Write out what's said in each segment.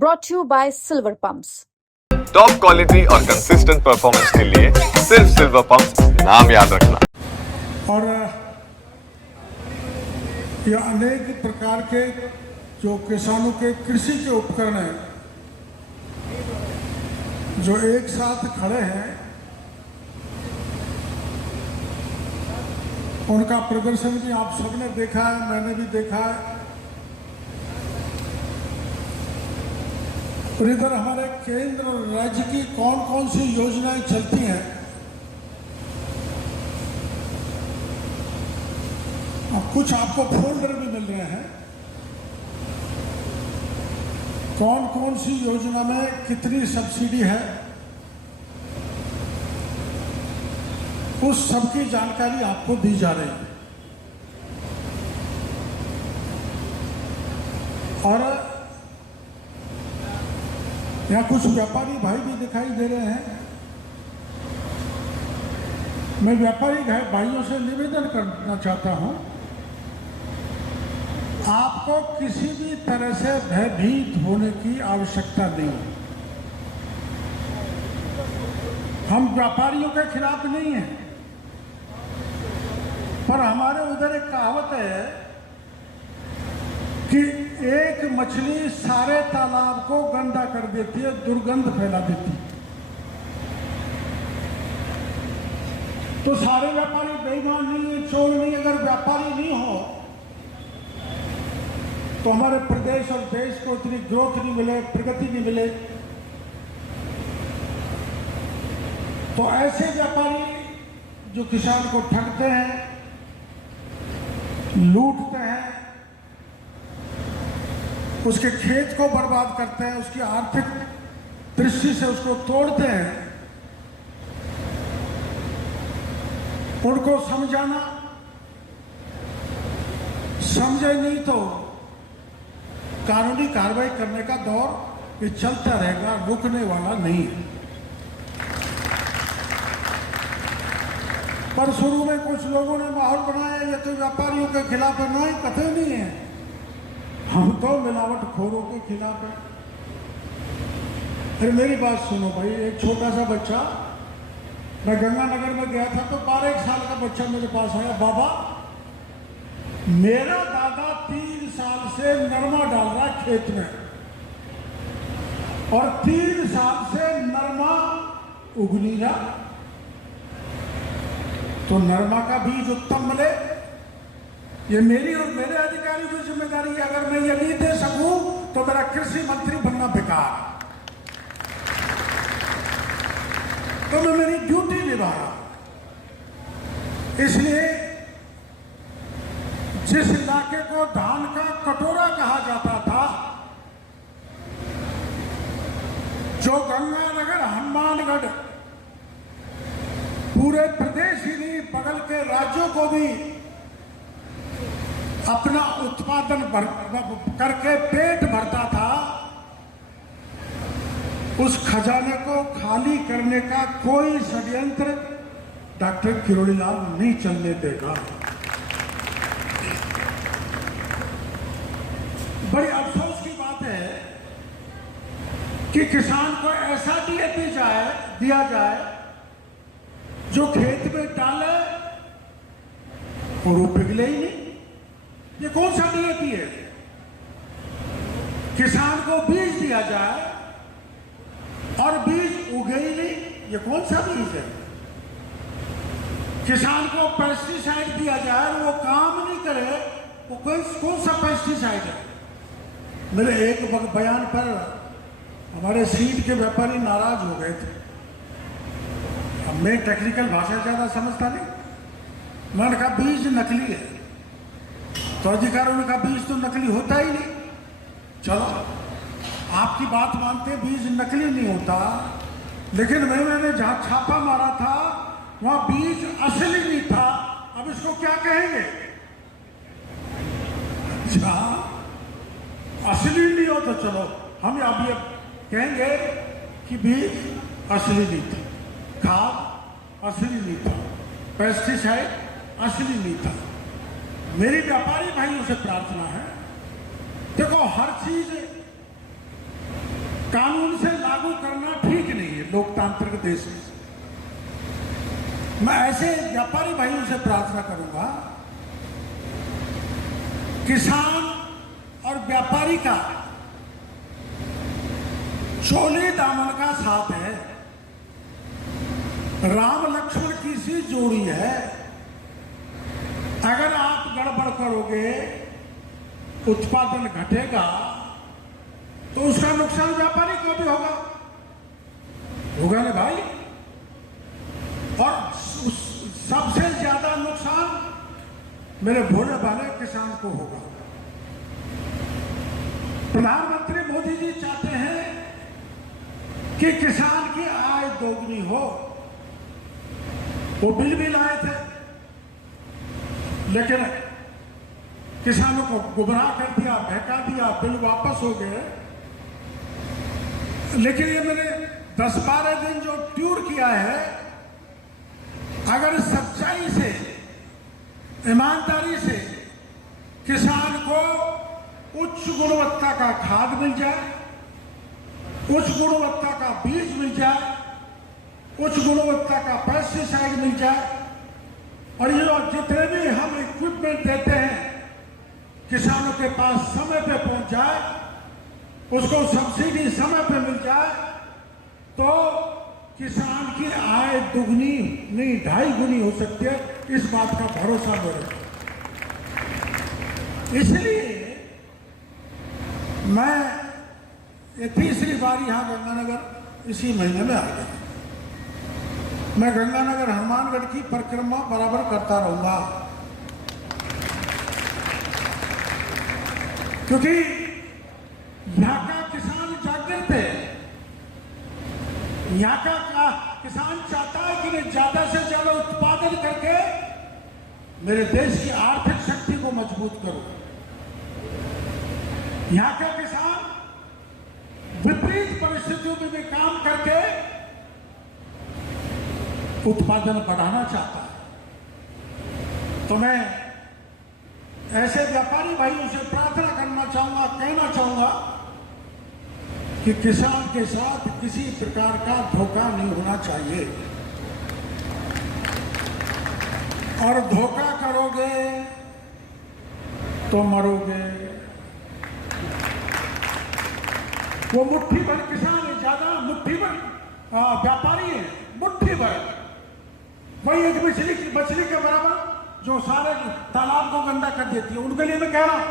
brought to you by Silver Pumps. Top quality और consistent performance के लिए सिर्फ सिल्वर पंप्स नाम याद रखना। और ये अनेक प्रकार के जो किसानों के कृषि के उपकरण हैं जो एक साथ खड़े हैं, उनका प्रदर्शन भी आप सबने देखा है, मैंने भी देखा है। और इधर हमारे केंद्र और राज्य की कौन कौन सी योजनाएं चलती हैं, अब कुछ आपको फोल्डर भी मिल रहे हैं। कौन कौन सी योजना में कितनी सब्सिडी है, उस सब की जानकारी आपको दी जा रही है। और यहाँ कुछ व्यापारी भाई भी दिखाई दे रहे हैं। मैं व्यापारी भाइयों से निवेदन करना चाहता हूं, आपको किसी भी तरह से भयभीत होने की आवश्यकता नहीं है। हम व्यापारियों के खिलाफ नहीं हैं, पर हमारे उधर एक कहावत है कि एक मछली सारे तालाब को गंदा कर देती है, दुर्गंध फैला देती है। तो सारे व्यापारी बेईमान नहीं है, चोर नहीं। अगर व्यापारी नहीं हो तो हमारे प्रदेश और देश को इतनी ग्रोथ नहीं मिले, प्रगति नहीं मिले। तो ऐसे व्यापारी जो किसान को ठगते हैं, लूटते हैं, उसके खेत को बर्बाद करते हैं, उसकी आर्थिक दृष्टि से उसको तोड़ते हैं, उनको समझाना, समझे नहीं तो कानूनी कार्रवाई करने का दौर ये चलता रहेगा, रुकने वाला नहीं है। पर शुरू में कुछ लोगों ने माहौल बनाया ये तो व्यापारियों के खिलाफ है। नहीं, कतई नहीं है, हम तो मिलावटखोरों के खिलाफ है। अरे मेरी बात सुनो भाई, एक छोटा सा बच्चा, मैं गंगानगर में गया था तो 12 साल का बच्चा मेरे पास आया, बाबा मेरा दादा 3 साल से नरमा डाल रहा है खेत में और 3 साल से नरमा उग नहीं रहा। तो नरमा का बीज उत्तम मिले, ये मेरी और मेरे अधिकारी की जिम्मेदारी है। अगर मैं ये नहीं दे सकूं तो मेरा कृषि मंत्री बनना बेकार, तो मैं मेरी ड्यूटी निभा रहा। इसलिए जिस इलाके को धान का कटोरा कहा जाता था, जो गंगानगर, हनुमानगढ़, पूरे प्रदेश ही नहीं बगल के राज्यों को भी अपना उत्पादन करके पेट भरता था, उस खजाने को खाली करने का कोई षड्यंत्र डॉक्टर किरोड़ीलाल नहीं चलने देगा। बड़ी अफसोस की बात है कि किसान को ऐसा डीएपी दिया जाए जो खेत में डाले और वो पिघले ही नहीं। ये कौन सा डीएपी है? किसान को बीज दिया जाए और बीज उगे ही नहीं, ये कौन सा बीज है? किसान को पेस्टिसाइड दिया जाए, वो काम नहीं करे, वो कौन सा पेस्टिसाइड है? मेरे एक बयान पर हमारे सीड के व्यापारी नाराज हो गए थे। अब मैं टेक्निकल भाषा ज्यादा समझता नहीं, मैंने कहा बीज नकली है, तो अधिकारियों ने कहा बीज तो नकली होता ही नहीं। चलो आपकी बात मानते, बीज नकली नहीं होता, लेकिन मैंने जहां छापा मारा था वहां बीज असली नहीं था। अब इसको क्या कहेंगे? अच्छा, असली नहीं हो तो चलो हम अब ये कहेंगे कि बीज असली नहीं था, खाद असली नहीं था, पेस्टिसाइड असली नहीं था। मेरी व्यापारी भाइयों से प्रार्थना है, देखो हर चीज कानून से लागू करना ठीक नहीं है लोकतांत्रिक देश में। मैं ऐसे व्यापारी भाइयों से प्रार्थना करूंगा, किसान और व्यापारी का चोले दामन का साथ है, राम लक्ष्मण की सी जोड़ी है। अगर आप गड़बड़ करोगे, उत्पादन घटेगा, तो उसका नुकसान व्यापारी को भी होगा ना भाई। और सबसे ज्यादा नुकसान मेरे भोले भाले किसान को होगा। प्रधानमंत्री मोदी जी चाहते हैं कि किसान की आय दोगुनी हो। वो बिल भी लाए थे, लेकिन किसानों को गुमराह कर दिया, बहका दिया, बिल वापस हो गए। लेकिन ये मैंने 10-12 दिन जो टूर किया है, अगर सच्चाई से, ईमानदारी से किसान को उच्च गुणवत्ता का खाद मिल जाए, उच्च गुणवत्ता का बीज मिल जाए, उच्च गुणवत्ता का पेस्टिसाइड मिल जाए, और ये जितने भी हम इक्विपमेंट देते हैं किसानों के पास समय पे पहुंच जाए, उसको सब्सिडी समय पे मिल जाए, तो किसान की आय दुगनी नहीं 2.5 गुनी हो सकती है। इस बात का भरोसा मेरे। इसलिए मैं ये तीसरी बार यहां गंगानगर इसी महीने में आ गया। मैं गंगानगर हनुमानगढ़ की परिक्रमा बराबर करता रहूंगा, क्योंकि यहां का किसान जागृत है। यहां का किसान चाहता है कि मैं ज्यादा से ज्यादा उत्पादन करके मेरे देश की आर्थिक शक्ति को मजबूत करूं। यहां का किसान विपरीत परिस्थितियों में भी काम करके उत्पादन बढ़ाना चाहता है। तो मैं ऐसे व्यापारी भाइयों से प्रार्थना करना चाहूंगा, कहना चाहूंगा कि किसान के साथ किसी प्रकार का धोखा नहीं होना चाहिए। और धोखा करोगे तो मरोगे। वो मुट्ठी भर किसान है, ज्यादा मुट्ठी भर व्यापारी है, मुट्ठी भर। वही एक मछली के बराबर जो सारे तालाब को गंदा कर देती है, उनके लिए मैं कह रहा हूं।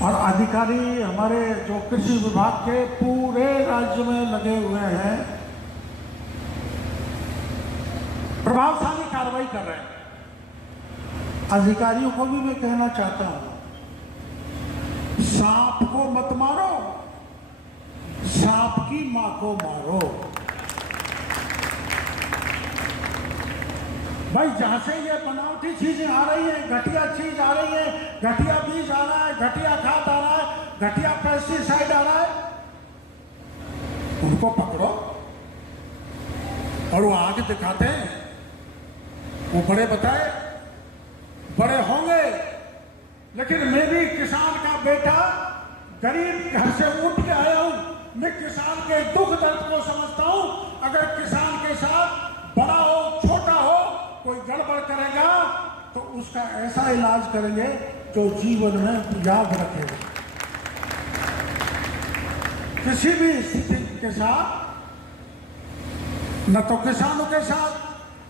और अधिकारी हमारे जो कृषि विभाग के पूरे राज्य में लगे हुए हैं, प्रभावशाली कार्रवाई कर रहे हैं। अधिकारियों को भी मैं कहना चाहता हूं, सांप को मत मारो, सांप की मां को मारो। भाई जहां से ये बनावटी चीजें आ रही हैं, घटिया चीज आ रही है, घटिया बीज आ रहा है, घटिया खाद आ रहा है, घटिया पेस्टिसाइड आ रहा है, उनको पकड़ो। और वो आगे दिखाते हैं, वो बड़े बताए बड़े होंगे, लेकिन मैं भी किसान का बेटा, गरीब घर से उठ के आया हूं। मैं किसान के दुख दर्द को समझता हूं। अगर किसान के साथ बड़ा हो, छोटा हो, कोई गड़बड़ करेगा तो उसका ऐसा इलाज करेंगे जो जीवन में याद रखेगा। किसी भी स्थिति के साथ, न तो किसानों के साथ,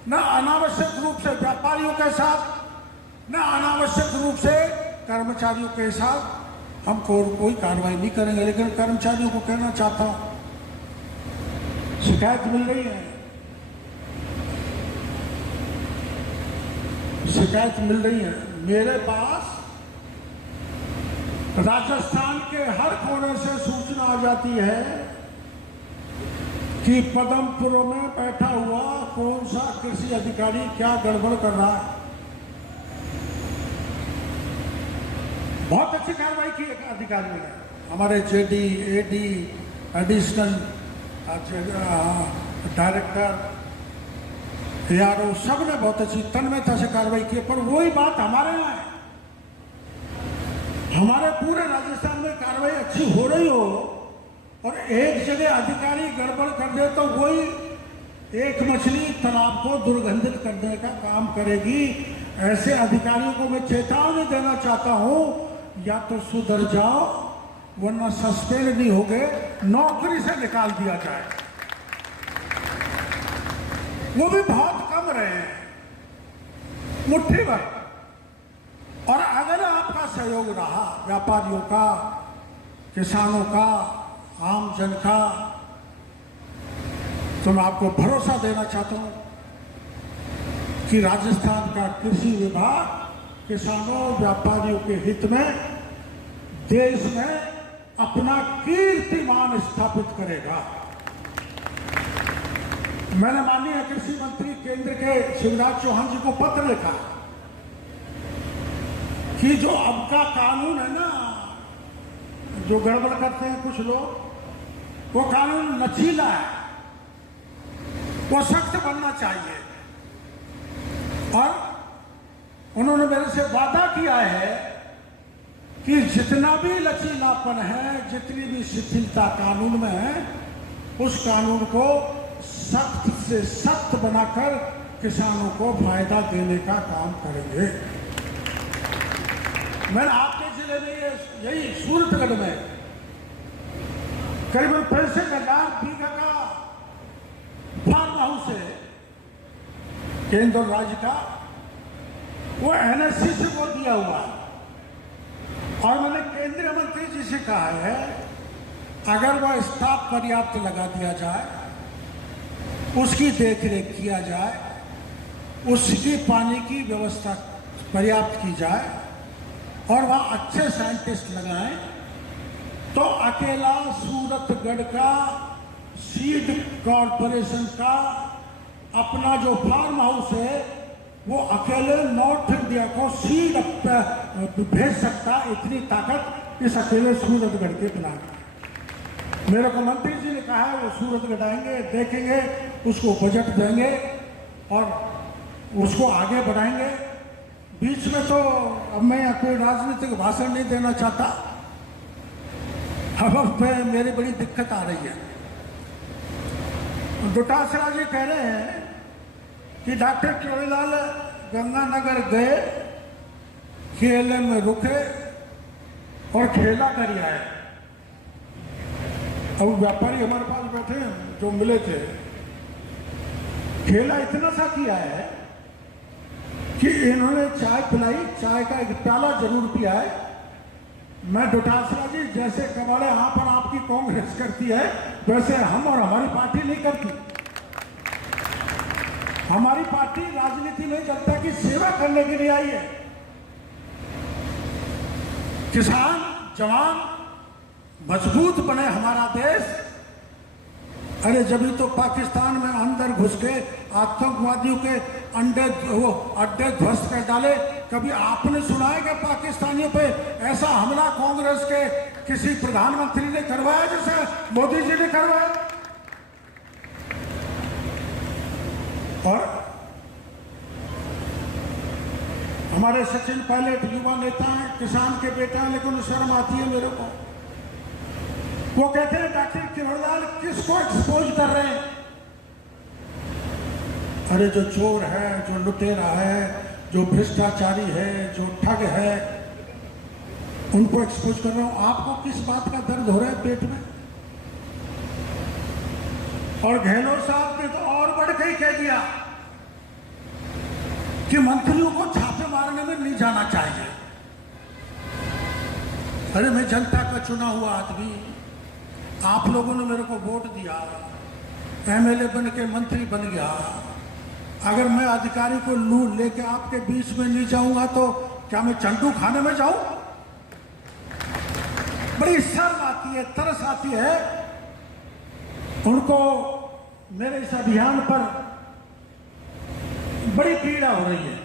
न अनावश्यक रूप से व्यापारियों के साथ, न अनावश्यक रूप से कर्मचारियों के साथ हम कोई कार्रवाई नहीं करेंगे। लेकिन कर्मचारियों को कहना चाहता हूं, शिकायत मिल रही है, शिकायत मिल रही है मेरे पास। राजस्थान के हर कोने से सूचना आ जाती है कि पदमपुर में बैठा हुआ कौन सा कृषि अधिकारी क्या गड़बड़ कर रहा है। बहुत अच्छी कार्रवाई की अधिकारियों ने, हमारे जेडी, एडी, एडिशनल डायरेक्टर, यारो, सब ने बहुत अच्छी तन्मयता से कार्रवाई की। पर वही बात हमारे यहाँ है, हमारे पूरे राजस्थान में कार्रवाई अच्छी हो रही हो और एक जगह अधिकारी गड़बड़ कर दे तो वही एक मछली तालाब को दुर्गंधित करने का काम करेगी। ऐसे अधिकारियों को मैं चेतावनी देना चाहता हूं, या तो सुधर जाओ वरना सस्पेंड नहीं हो गए, नौकरी से निकाल दिया जाए। वो भी बहुत कम रहे हैं, मुट्ठी भर। और अगर आपका सहयोग रहा, व्यापारियों का, किसानों का, आम जन का, तो मैं आपको भरोसा देना चाहता हूं कि राजस्थान का कृषि विभाग किसानों, व्यापारियों के हित में देश में अपना कीर्तिमान स्थापित करेगा। मैंने माननीय कृषि मंत्री केंद्र के शिवराज चौहान जी को पत्र लिखा कि जो अब का कानून है ना, जो गड़बड़ करते हैं कुछ लोग, वो कानून लचीला है, वो सख्त बनना चाहिए। और उन्होंने मेरे से वादा किया है कि जितना भी लचीलापन है, जितनी भी शिथिलता कानून में है, उस कानून को सख्त से सख्त बनाकर किसानों को फायदा देने का काम करेंगे। मैंने आपके जिले में यही सूरतगढ़ में करीबन 65,000 बीघा का फार्म हाउस है केंद्र राज्य का, वो एनएससी से वो दिया हुआ है। और मैंने केंद्रीय मंत्री जी से कहा है, अगर वह स्टाफ पर्याप्त लगा दिया जाए, उसकी देखरेख किया जाए, उसकी पानी की व्यवस्था पर्याप्त की जाए और वह अच्छे साइंटिस्ट लगाएं, तो अकेला सूरतगढ़ का सीड कॉरपोरेशन का अपना जो फार्म हाउस है, वो अकेले नॉर्थ इंडिया को सीड भेज सकता, इतनी ताकत इस अकेले सूरतगढ़ के प्लान। मेरे को मंत्री जी ने कहा है वो सूरतगढ़ आएंगे, देखेंगे, उसको बजट देंगे और उसको आगे बढ़ाएंगे। बीच में तो अब मैं कोई राजनीतिक भाषण नहीं देना चाहता, अब पे मेरी बड़ी दिक्कत आ रही है। डोटासरा जी कह रहे हैं कि डॉक्टर किरोड़ीलाल गंगानगर गए, खेले में रुके और खेला कर आए। अब व्यापारी हमारे पास बैठे हैं जो मिले थे, खेला इतना सा किया है कि इन्होंने चाय पिलाई, चाय का एक प्याला जरूर पिया है। मैं डोटासरा जी, जैसे कबाड़े यहाँ पर आपकी कांग्रेस करती है, वैसे हम और हमारी पार्टी नहीं करती। हमारी पार्टी राजनीति नहीं जनता की सेवा करने के लिए आई है। किसान, जवान मजबूत बने हमारा देश। अरे जब तो पाकिस्तान में अंदर घुस के आतंकवादियों के अड्डे ध्वस्त कर डाले। कभी आपने सुना है कि पाकिस्तानियों पे ऐसा हमला कांग्रेस के किसी प्रधानमंत्री ने करवाया जैसे मोदी जी ने करवाया? और हमारे सचिन पायलट युवा नेता हैं, किसान के बेटा हैं, लेकिन शर्म आती है मेरे को। वो कहते हैं डॉक्टर किरोड़ीलाल किसको एक्सपोज कर रहे हैं? अरे जो चोर है, जो लुटेरा है, जो भ्रष्टाचारी है, जो ठग है, उनको एक्सपोज कर रहा हूं। आपको किस बात का दर्द हो रहा है पेट में? और गहलोत साहब ने तो और बढ़ के ही कह दिया कि मंत्रियों को छापे मारने में नहीं जाना चाहिए। अरे मैं जनता का चुना हुआ आदमी, आप लोगों ने मेरे को वोट दिया, एमएलए बन के मंत्री बन गया। अगर मैं अधिकारी को लूट लेके आपके बीच में नहीं जाऊंगा तो क्या मैं चंडू खाने में जाऊं? बड़ी शर्म आती है, तरस आती है उनको। मेरे इस अभियान पर बड़ी पीड़ा हो रही है,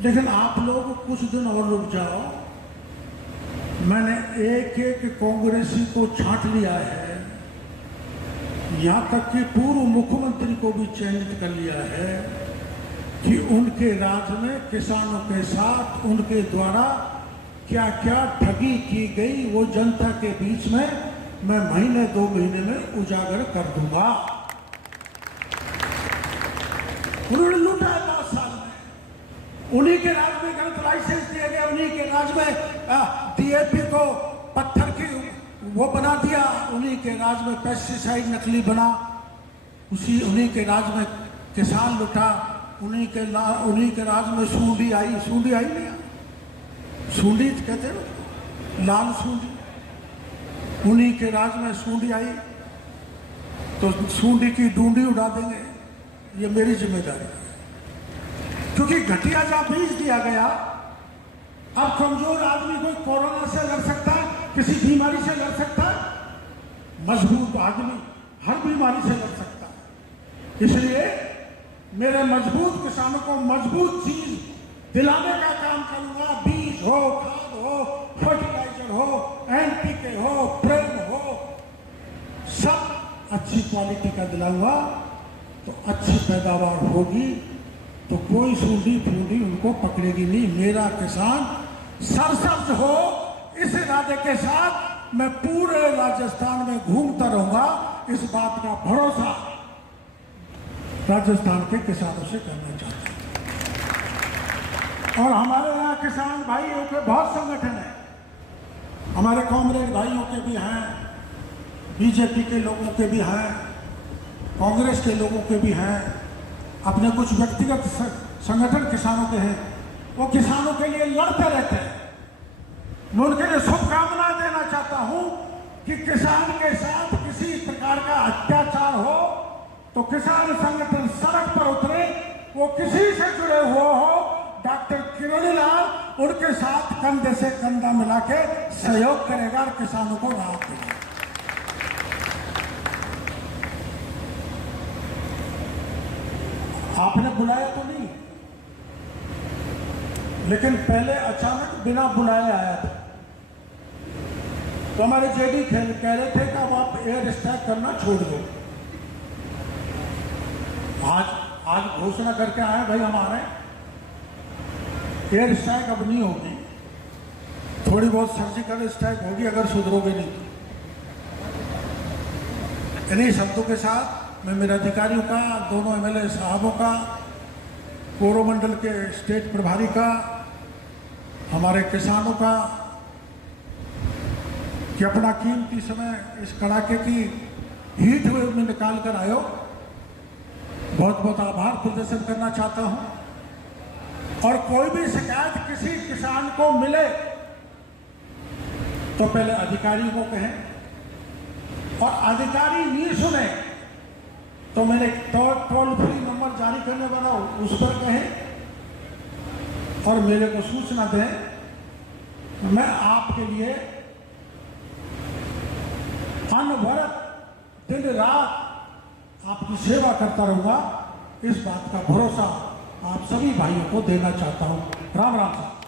लेकिन आप लोग कुछ दिन और रुक जाओ। मैंने एक एक कांग्रेसी को छांट लिया है, यहां तक कि पूर्व मुख्यमंत्री को भी चयनित कर लिया है कि उनके राज में किसानों के साथ उनके द्वारा क्या क्या ठगी की गई वो जनता के बीच में मैं महीने 2 महीने में उजागर कर दूंगा। उन्होंने लूटा है 5 साल में। उन्हीं के राज में गलत लाइसेंस दिए गए, उन्हीं के राज में डीएपी को पत्थर की वो बना दिया, उन्हीं के राज में पेस्टिसाइड नकली बना, उन्हीं के राज में किसान लुटा, उन्हीं के राज में सूंडी आई नहीं, सूंडी कहते हैं लाल सूंडी, उन्हीं के राज में सूंडी आई तो सूंडी की डूंडी उड़ा देंगे, ये मेरी जिम्मेदारी है। क्योंकि घटिया जहां बीज दिया गया, अब कमजोर आदमी कोई कोरोना से लड़ सकता है, किसी बीमारी से लड़ सकता है, मजबूत आदमी हर बीमारी से लड़ सकता है। इसलिए मेरे मजबूत किसानों को मजबूत चीज दिलाने का काम करूंगा। बीज हो, खाद हो, फर्टिलाइजर हो, एनपीके हो, प्रेम हो, सब अच्छी क्वालिटी का दिलाऊंगा तो अच्छी पैदावार होगी, तो कोई सूंडी फूंडी उनको पकड़ेगी नहीं। मेरा किसान सरसब्ज हो, इस इरादे के साथ मैं पूरे राजस्थान में घूमता रहूंगा। इस बात का भरोसा राजस्थान के किसानों से करना चाहता हूं। और हमारे यहाँ किसान भाइयों के बहुत संगठन हैं, हमारे कांग्रेस भाइयों के भी हैं, बीजेपी के लोगों के भी हैं, कांग्रेस के लोगों के भी हैं, अपने कुछ व्यक्तिगत संगठन किसानों के हैं। वो किसानों के लिए लड़ते रहते हैं। मैं उनके लिए शुभकामनाएं देना चाहता हूं कि किसान के साथ किसी प्रकार का अत्याचार हो तो किसान संगठन सड़क पर उतरे, वो किसी से जुड़े हुए हो, डॉक्टर किरोड़ीलाल उनके साथ कंधे से कंधा मिला के सहयोग करेगा और किसानों को राहत देगा। आपने बुलाया तो नहीं, लेकिन पहले अचानक बिना बुलाए आया था। तो हमारे जेडी कह रहे थे कि अब आप एयर स्ट्राइक करना छोड़ दो। आज घोषणा करके आए भाई हमारे एयर स्ट्राइक अब नहीं होगी, थोड़ी बहुत सर्जिकल स्ट्राइक होगी अगर सुधरोगे नहीं। इन्हीं शब्दों के साथ मैं मेरे अधिकारियों का, दोनों एमएलए साहबों का, कोरोमंडल के स्टेट प्रभारी का, हमारे किसानों का कि अपना कीमती समय इस कड़ाके की हीट वेव में निकाल कर आयो, बहुत बहुत आभार प्रदर्शन करना चाहता हूं। और कोई भी शिकायत किसी किसान को मिले तो पहले अधिकारियों को कहें, और अधिकारी नहीं सुने तो मैंने टोल फ्री नंबर जारी करने वाला हूं, उस पर कहें और मेरे को सूचना दें। मैं आपके लिए अनवरत दिन रात आपकी सेवा करता रहूंगा। इस बात का भरोसा आप सभी भाइयों को देना चाहता हूं। राम राम साहब।